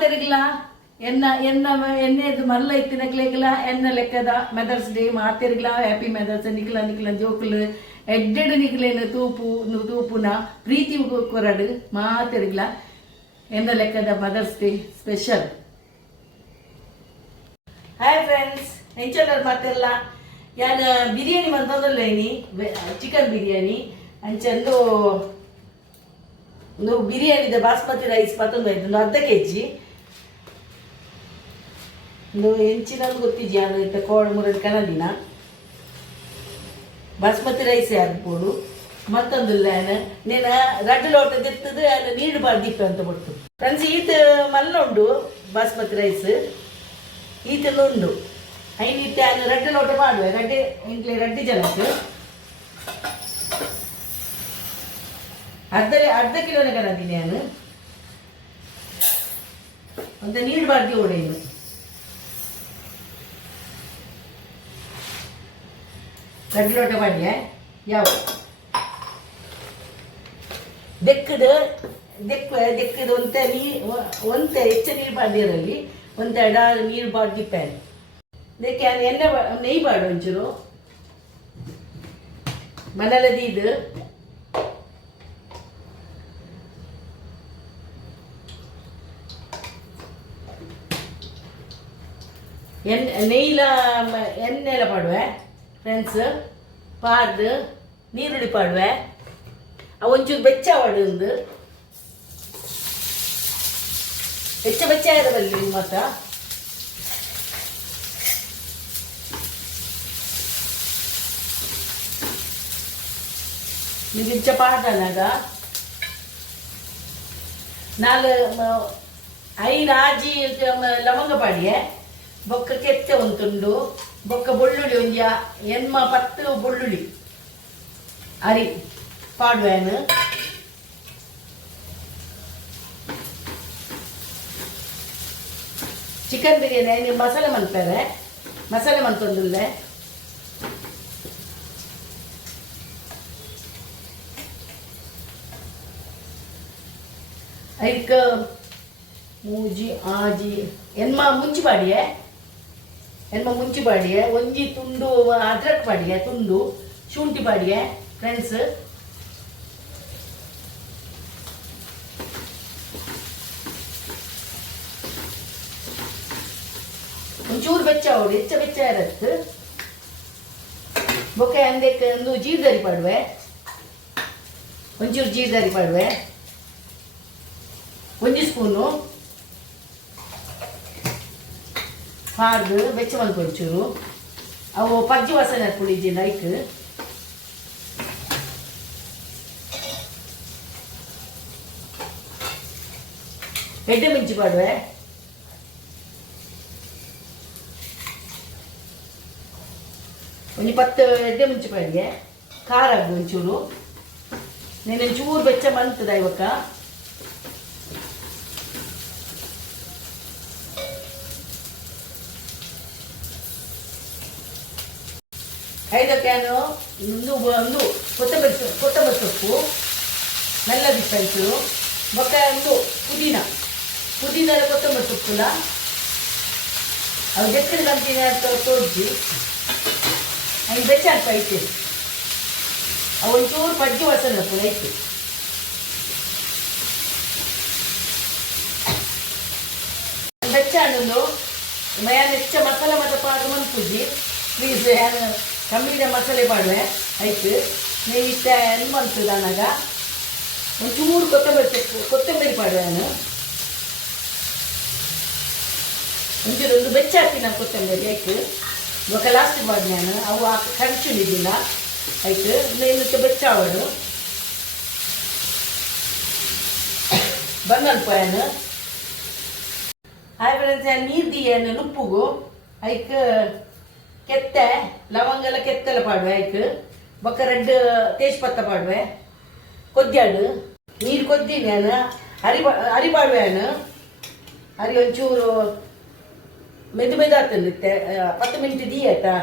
ಮಾತಾಡಿಲ್ಲ ಎನ್ನೆದು ಮಲ್ಲ ಇತ್ತಿನಕ್ಲೆಗ್ಲ ಎನ್ನ ಲೆಕ್ಕದ ಮೆದರ್ಸ್ ಡೇ ಮಾತಿರ್ಗ್ಲ ಹ್ಯಾಪಿ ಮೆದರ್ಸ್ ನಿಕ್ಲ ಜೋಕುಲು ಎಡ್ಡೆಡು ನಿಕ್ಲೇನು ತೂಪುನ ಪ್ರೀತಿ ಕೊರಡು ಮಾತಿರ್ಗ್ಲ ಎನ್ನ ಲೆಕ್ಕದ mothers day special. Hi friends, ಎಂಚಲ್ಲರು ಮಾತಿರಲ್ಲ ಯಾನು ಬಿರಿಯಾನಿ ಮಂತಂದಲ್ಲೇನಿ ಚಿಕನ್ ಬಿರಿಯಾನಿ ಅಂಚಂದು ಬಿರಿಯಾನಿದ ಬಾಸ್ಮತಿ ರೈಸ್ ಪತ್ತೊಂದು ಅರ್ಧ kg ಎಂಚಿನಲ್ಲಿ ಗೊತ್ತಿದ್ದಿ ಅದು ಕೋಡ್ ಮುರಡು ಕನದಿನ ಬಾಸ್ಮತಿ ರೈಸ್ ಹಾಕ್ಬೋದು. ಮತ್ತೊಂದು ನೀನು ರಡ್ಡು ಲೋಟ ತೆತ್ತದು ಅಲ್ಲಿ ನೀಡಬಾರ್ದಿತ್ತು ಅಂತ ಬಿಟ್ಟು ಫ್ರೆಂಡ್ಸ್. ಈತ ಮಲ್ಲುಂಡು ಬಾಸ್ಮತಿ ರೈಸ್ ಈತನುಂಡು ಐನಿತ್ತೆ ಅಲ್ಲಿ ರಡ್ಡು ಲೋಟ ಮಾಡುವೆ ರಡ್ಡಿ ಜನಕ್ಕೆ ಅರ್ಧ ಕಿಲೋನೇ ಕನದಿನಿ ನಾನು ಅಂತ ನೀಡಬಾರ್ದು ಓಡೇನು ರಡ್ಡು ಲೋಟ ಮಾಡಿಯಾ ಯಾವ ದೆಕ್ಕದು ಒಂತ ಹೆಚ್ಚು ನೀರು ಬಾರ್ದಿರಲ್ಲಿ ಒಂತ ಎಡ ನೀರು ಬಾರ್ದಿಪ್ಪೇನೆ ಅದಕ್ಕೆ ಎಣ್ಣೆ ನೆಯ್ ಬಾಡು ಒಂಚೂರು ಮನೆಯಲ್ಲದಿ ಇದು ಎಣ್ಣೆಲ್ಲ ಪಾಡುವೆ ಫ್ರೆಂಡ್ಸ್. ಪಾಡ್ದು ನೀರುಳ್ಳಿ ಪಾಡುವೆ ಒಂಚೂರು ಬೆಚ್ಚ ಒಡೆದು ಬೆಚ್ಚ ಇರಬಲ್ಲಿ ಮತ್ತ ನಿಂಚ ಪಾಡನಾಗ ಐದು ಆಜಿ ಲವಂಗ ಪಾಡಿಯೆ ಬೊಕ್ಕ ಕೆತ್ತೆ ಒಂತುಂಡು ಬೊಕ್ಕ ಬೆಳ್ಳುಳ್ಳಿ ಒಂಜಿ 10 ಬೆಳ್ಳುಳ್ಳಿ ಅರಿ ಪಾಡುವೆನು. ಚಿಕನ್ ಬಿರಿಯಾನಿ ಮಸಾಲೆ ಮಂತಾರೆ ಮಸಾಲೆ ಮಂತೊಂದುಲ್ಲೆ ಐಕ ಮೂಜಿ ಆಜಿ ಮುಂಚಿ ಪಾಡಿಯೆ ಒಂಜಿ ತುಂಡು ಅದ್ರಕ್ ಪಾಡಿಯೆ ತುಂಡು ಶುಂಠಿ ಪಾಡಿಯೆ ಫ್ರೆಂಡ್ಸ್. ಒಂಚೂರು ಬೆಚ್ಚ ಹೊಡಿ ಬೆಚ್ಚ ಇರತ್ತೆ ಬೊಕ್ಕೆ ಅಂದಕ್ಕೆ ಒಂದು ಜೀರ್ದಾರಿ ಪಾಡುವೆ ಒಂಚೂರು ಜೀರ್ದಾರಿ ಪಾಡುವೆ ಒಂಜಿ ಸ್ಪೂನು ಪಾಡ್ದು ಬೆಚ್ಚ ಮಲ್ಪು ಒಂಚೂರು ಅವು ಪಜ್ಜಿ ವಾಸನೆ ಹಾಕ್ಬಿಡಿದ್ದಿ ಲೈಕ್ ಎಡ್ಡೆ ಮಿಂಚಿ ಪಾಡುವೆ ಒಂಜಿ 10 ಎಡ್ಡೆ ಮುಂಚಿ ಪಾಡಿಗೆ ಖಾರ ಆಗು ಒಂಚೂರು ನೀನು ಒಂಚೂರು ಬೆಚ್ಚ ಮಂತದ ಇವಕ್ಕ ಐದಕ್ಕಾನು ಒಂದು ಕೊತ್ತಂಬರಿ ಸೊಪ್ಪು ಮೆಲ್ಲ ಬಿಟ್ಟು ಬೊಕ್ಕ ಒಂದು ಪುದೀನ ಕೊತ್ತಂಬರಿ ಸೊಪ್ಪುಲ ಅವು ಜಕ್ಕದ ಕಂಪಿನ ತೋರಿಸಿ ಹಂಗೆ ಬೆಚ್ಚ ಹಾಕ್ಪ ಐತೆ ಅವು ಒಂಚೂರು ಪಜ್ಜಿ ವಾಸನೆ ಹಾಕೋದು ಐತೆ ಬೆಚ್ಚ ಹಣ್ಣು ಮಯಾನ ಹೆಚ್ಚ ಮಸಾಲೆ ಮತ್ತು ಪಾಡು ಮಂತುಜಿ ಪ್ಲೀಸ್ ಏನು ಕಮ್ಮಿದ ಮಸಾಲೆ ಪಾಡುವೆ ಆಯ್ತು ನೀವು ಇಷ್ಟ ಏನು ಮಂತದ ನನಗ ಒಂಚೂರು ಕೊತ್ತಂಬರಿ ಪಾಡುವೆ ನಾನು ಒಂಚೂರು ಒಂದು ಬೆಚ್ಚ ಹಾಕಿ ನಾನು ಕೊತ್ತಂಬರಿ ಆಯ್ತು ఒక లాస్ట్ బాడినాను అವು కడిచుండిదిన అయితే నేను ಬೆಚ್ಚಾವಡು ಬಂದಲ್ಪಯನು ಹಾಯ್ ಫ್ರೆಂಡ್ಸ್ ನೀರು ದಿಯನು ನುಪ್ಪುಗು ಐಕ್ ಕೆತ್ತೆ ಲವಂಗಲ ಕೆತ್ತಲ ಪಾಡುವೆ ಐಕ್ ಬೊಕ್ಕ ರೆಡ್ ತೇಜ್ಪತ್ತ ಪಾಡುವೆ ಕೊದ್ದಾಡು ನೀರು ಕೊದ್ದಿನ ಅರಿ ಪಾಡುವೆನು ಅರಿ ಒಂಚೂರು ಮೆದಾತಂದಿತ್ತೆ 10 ಮಿನಿಟ್ ದಿಯತಾ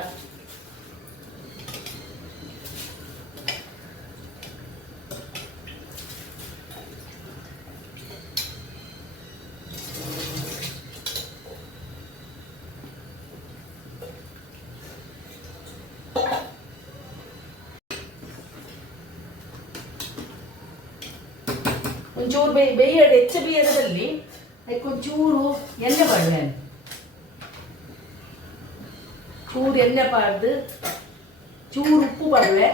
ಒಂಚೂರು ಬೇಯಡೆ ಹೆಚ್ಚು ಬೇಯದಲ್ಲಿ ಅದಕ್ಕೆ ಒಂಚೂರು ಎಣ್ಣೆ ಪಾಡುವೆ, ಚೂರು ಎಣ್ಣೆ ಪಾಡ್ದು ಚೂರು ಉಪ್ಪು ಪಾಡುವೆ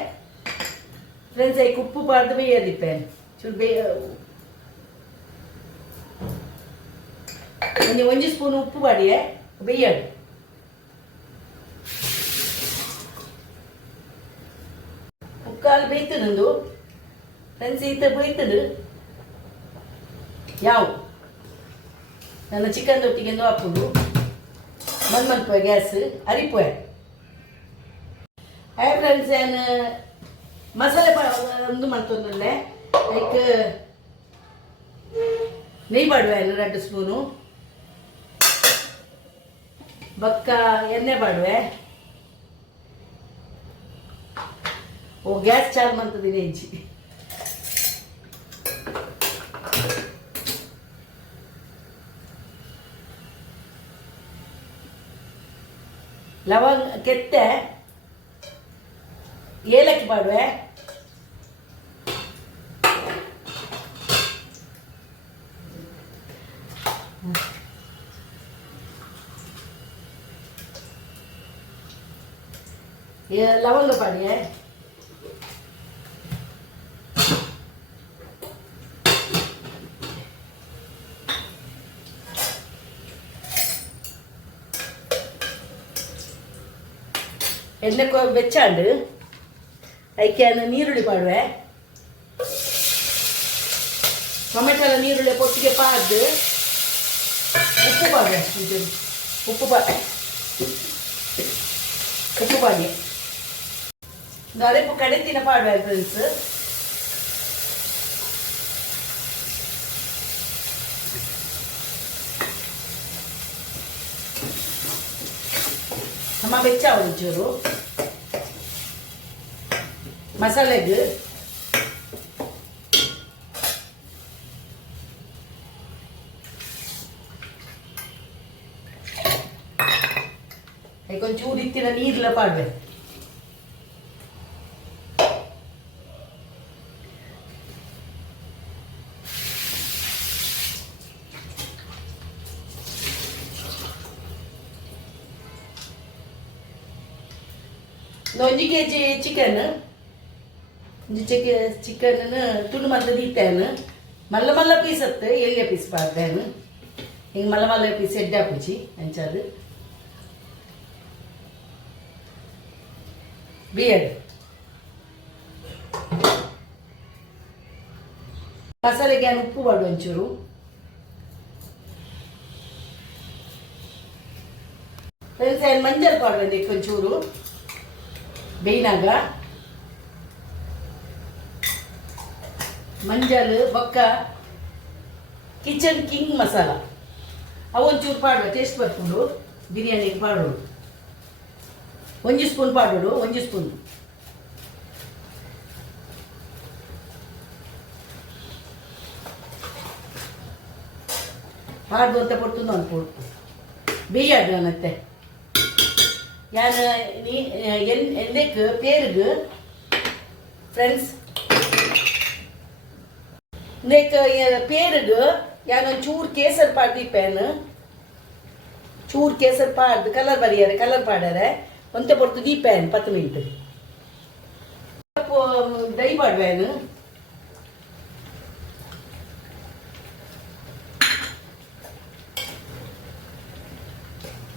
ಫ್ರೆಂಡ್ಸ್. ಅದಕ್ಕೆ ಉಪ್ಪು ಪಾಡ್ದು ಬೇಯದಿಪ್ಪೆ ಚೂರು ಒಂಜಿ ಸ್ಪೂನ್ ಉಪ್ಪು ಪಾಡಿಯೇ ಬೇಯಡು. ಮುಕ್ಕಾಲು ಬೇಯ್ತದಂದು ಫ್ರೆಂಡ್ಸ್. ಈತ ಬೇಯ್ತದು ಯಾವ ನನ್ನ ಚಿಕನ್ ಒಟ್ಟಿಗೆ ಹಾಕುದು ಮಲ್ಪುವೆ ಗ್ಯಾಸ್ ಅರಿಪುವೆ. ಫ್ರೆಂಡ್ಸ್ ಏನು ಮಸಾಲೆ ಒಂದು ಮಾಡ್ತೊಂದಲ್ಲೇ ಲೈಕ್ ನೆಯ್ ಪಾಡುವೆ 2 ಸ್ಪೂನು, ಬಕ್ಕ ಎಣ್ಣೆ ಪಾಡುವೆ. ಓ ಗ್ಯಾಸ್ ಚಾಲು ಮಾಡ್ತದಿನಿ ಹೆಂಚಿ. ಲವಂಗ ಕೆತ್ತೆ ಏಲಕ್ಕಿ ಪಾಡುವೆ, ಲವಂಗ ಪಾಡಿಯೇ, ಎಣ್ಣೆ ಬೆಚ್ಚಾಂಡು ಅದಕ್ಕೆ ನೀರುಳ್ಳಿ ಪಾಡುವೆ, ಟೊಮೆಟೊ ನೀರುಳ್ಳಿ ಪೊಟ್ಟಿಗೆ ಪಾಡ್ದು ಉಪ್ಪು ಪಾಡುವೆ, ಉಪ್ಪು ಪಾಡಿ ಅರೆಪ್ಪು ಕಡೆತಿನ ಪಾಡುವೆ ಫ್ರೆಂಡ್ಸ್. ನಮ್ಮ ಬೆಚ್ಚ ಒಂಚೂರು ಮಸಾಲೆಗೆ ಒಂಚೂರು ಇತ್ತಿನ ನೀರ್ಲ ಪಾಡ್ವೆ. ಒಂಜಿ ಕೆಜಿ ಚಿಕನ್ ಚಿಕನ್ ತುಂಡು ಮಲ್ಲ ದೀತೇನು ಮಲ್ಲ ಮಲ್ಲ ಪೀಸ್ ಹತ್ತು ಎಳ್ಳೆ ಪೀಸ್ ಪಾಡ್ತೇನು ಹಿಂಗೆ ಮಲ್ಲ ಮಲ್ಲ ಪೀಸ್ ಎಡ್ಡೆ ಹಾಕುಚಿ ಅಂಚದು ಬಿಯರ್ಡ್ ಮಸಾಲೆಗೆ ಉಪ್ಪು ಪಾಡು ಒಂಚೂರು, ಮಂಜಲ್ ಪಾಡು ಒಂಚೂರು ಬೇಯ್ನಾಗ ಮಂಜಲ್ ಬೊಕ್ಕ ಕಿಚನ್ ಕಿಂಗ್ ಮಸಾಲ ಅವು ಒಂಚೂರು ಪಾಡುವ ಟೇಸ್ಟ್ ಬರ್ಕೊಂಡು ಬಿರಿಯಾನಿಗೆ ಪಾಡೋಡು. 1 ಸ್ಪೂನ್ ಪಾಡೋಡು, 1 ಸ್ಪೂನ್ ಪಾಡ್ದು ಅಂತ ಕೊಡ್ತು ಅನ್ಕೊಡು ಬೇಯ್ಯಾಡು ಮತ್ತೆ ಯಾನ ನೀ ಎಂದಕ್ಕೆ ಪೇರಿಗೆ ಫ್ರೆಂಡ್ಸ್ ಪೇರಿಗೆ ಯಾನೊಂದು ಚೂರು ಕೇಸರ್ ಪಾಡ್ದಿಪ್ಪೇನು ಚೂರು ಕೇಸರ್ ಪಾಡ್ದು ಕಲರ್ ಬರಿಯಾರೆ ಕಲರ್ ಪಾಡ್ಯಾರೆ ಒಂತ ಪೊರ್ತು ದೀಪೇನು 10 ಮಿನಿಟ್ ದೈ ಪಾಡ್ವೇನು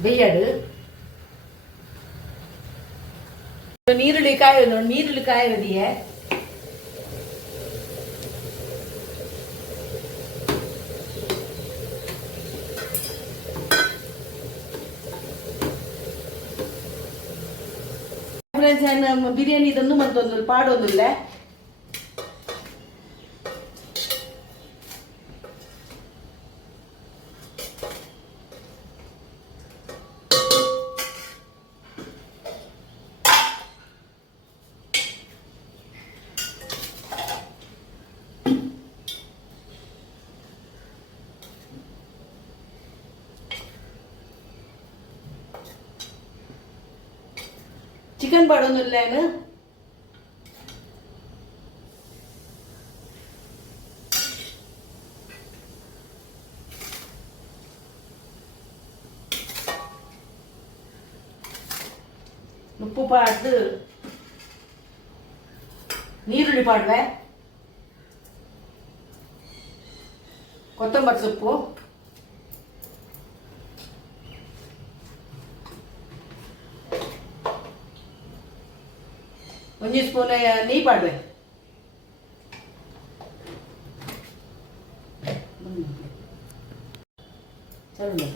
ಬೆಯ್ಯಾಡು ನೀರುಳ್ಳಿ ಕಾಯೋದಿಯೇ ಬಿರಿಯಾನಿ ಇದೊಂದು ಮತ್ತೊಂದು ಪಾಡೋದಿಲ್ಲ. ಚಿಕನ್ ಪಾಡೋದಿಲ್ಲೇನು ಉಪ್ಪು ಪಾಡ್ದು ನೀರುಳ್ಳಿ ಪಾಡುವೆ, ಕೊತ್ತಂಬರಿ ಸೊಪ್ಪು, ಒಂಜಿ ಸ್ಪೂನ್ ನೀ ಪಾಡುವೆ, ಚಲೋ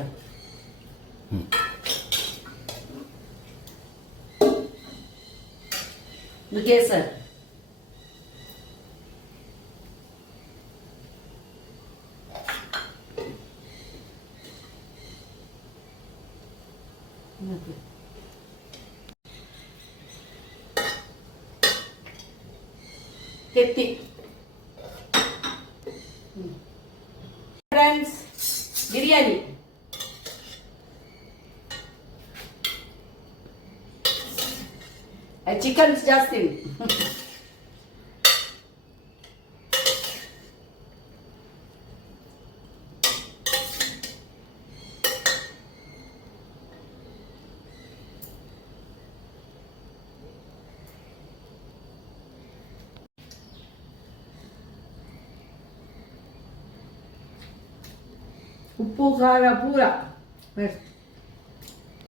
ಕೇಸರ್, ಕೆತ್ತಿ. ಫ್ರೆಂಡ್ಸ್, ಬಿರಿಯಾನಿ ಚಿಕನ್ಸ್ ಜಾಸ್ತಿ ಉಪ್ಪು ಖಾರ ಪೂರ